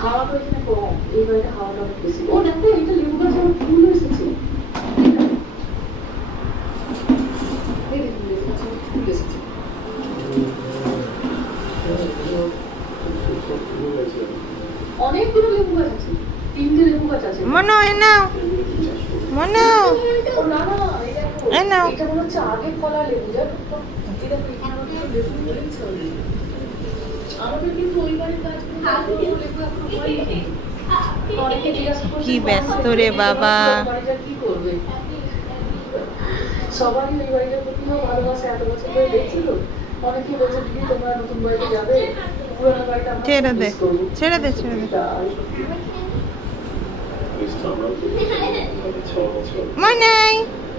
হাওয়াটা এখানে কম, এই বাড়িতে হাওয়াটা অনেক বেশি। ও দেখো এটা লেবু গাছ আমার ফুল এসেছে। এই দেখুন লেবু গাছে ফুল এসেছে। অনেকগুলো লেবু গাছ আছে, 3টে লেবু গাছ আছে। মনো এ নাও, মনো ও না না, এই দেখো এ নাও। এটা মনে হচ্ছে আগে ফলা লেবু, জানো তো? এই দেখো এখানে আমাদের লেবু ফলেছে already। আমাদের কিন্তু ওই বাড়ির গাছগুলো লেবু এখনো হয়নি। অনেকে জিজ্ঞাসা করছে কি ব্যস্ত রে বাবা। বাড়িটা কি করবে? সবারই ওই বাড়িটার প্রতি ভালোবাসা, এত বছর ধরে দেখছি তো। অনেকেই বলছে দিদি তোমরা নতুন বাড়িতে যাবে, পুরোনো বাড়িটা আমরা ছেড়ে দে, মিস করবো। ছেড়ে দে, ছেড়ে দে। মনাই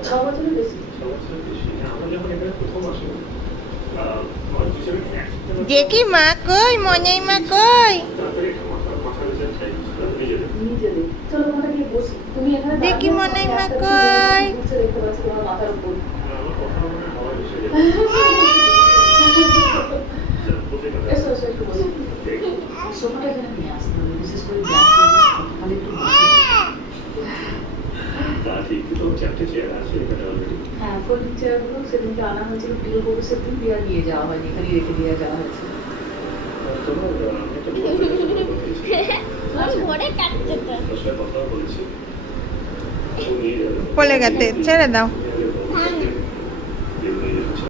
6 বছরের বেশি। দেখি মা কই, মনাই মা কই? নিজেদের চলো ওখানে গিয়ে বসি। তুমি এখানে দেখি দাঁড়িয়ে মনাই মা একটা কই? নিচে দেখতে পাচ্ছি তোমার মাথার উপর। এসো এসো একটু বসি। সোফাটা এখানে নিয়ে আসতে হবে, বিশেষ করে ব্যাক খালি একটু বসে। হ্যাঁ, ফোল্ডিং চেয়ারগুলো সেদিনকে আনা হয়েছিল গৃহপ্রবেশের দিন, দিয়ে নিয়ে যাওয়া হয়নি, এখানে রেখে দিয়ে যাওয়া হয়েছে। পড়ে গেছে, ছেড়ে দাও।